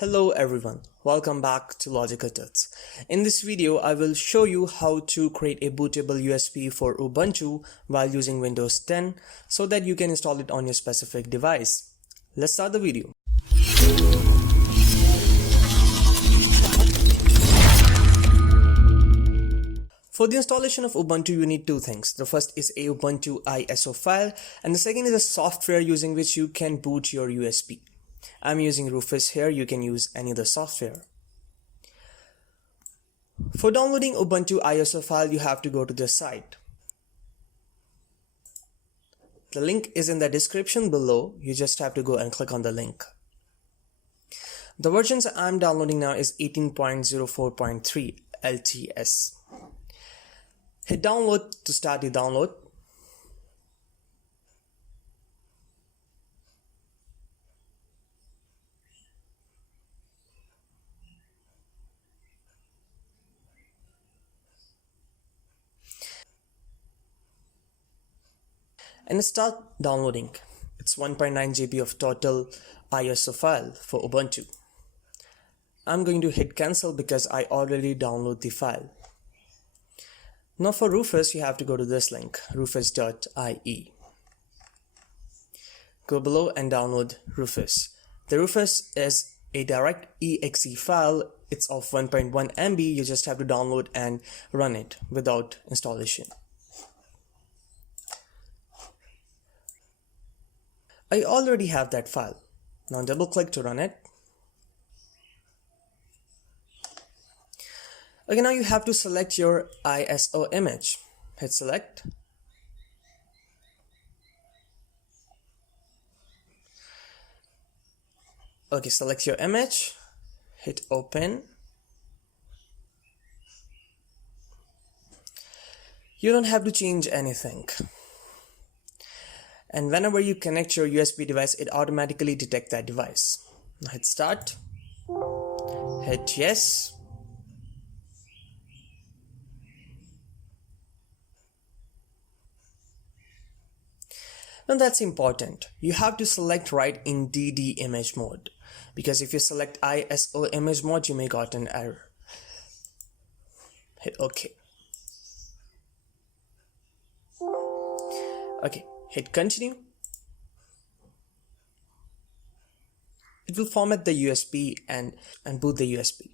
Hello everyone, welcome back to Logical Tuts. In this video, I will show you how to create a bootable USB for Ubuntu while using Windows 10 so that you can install it on your specific device. Let's start the video. For the installation of Ubuntu, you need two things. The first is a Ubuntu ISO file and the second is a software using which you can boot your USB. I'm using Rufus here, you can use any other software. For downloading Ubuntu ISO file, you have to go to the site. The link is in the description below, you just have to go and click on the link. The versions I'm downloading now is 18.04.3 LTS. Hit download to start the download. And start downloading. It's 1.9 GB of total ISO file for Ubuntu. I'm going to hit cancel because I already downloaded the file. Now for Rufus, you have to go to this link, rufus.ie. Go below and download Rufus. The Rufus is a direct exe file. It's of 1.1 MB. You just have to download and run it without installation. I already have that file. Now double click to run it. Okay, now you have to select your ISO image. Hit select. Okay, select your image. Hit open. You don't have to change anything. And whenever you connect your USB device, it automatically detects that device. Now hit start. Hit yes. Now that's important. You have to select right in DD image mode, because if you select ISO image mode, you may got an error. Hit OK. Okay, hit continue. It will format the USB and boot the USB.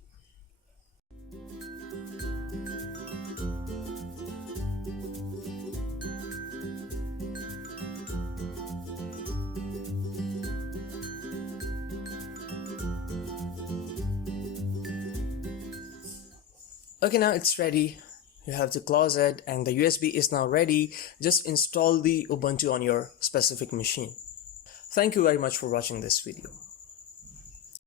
Okay, now it's ready. You have to close it and the USB is now ready. Just install the Ubuntu on your specific machine. Thank you very much for watching this video.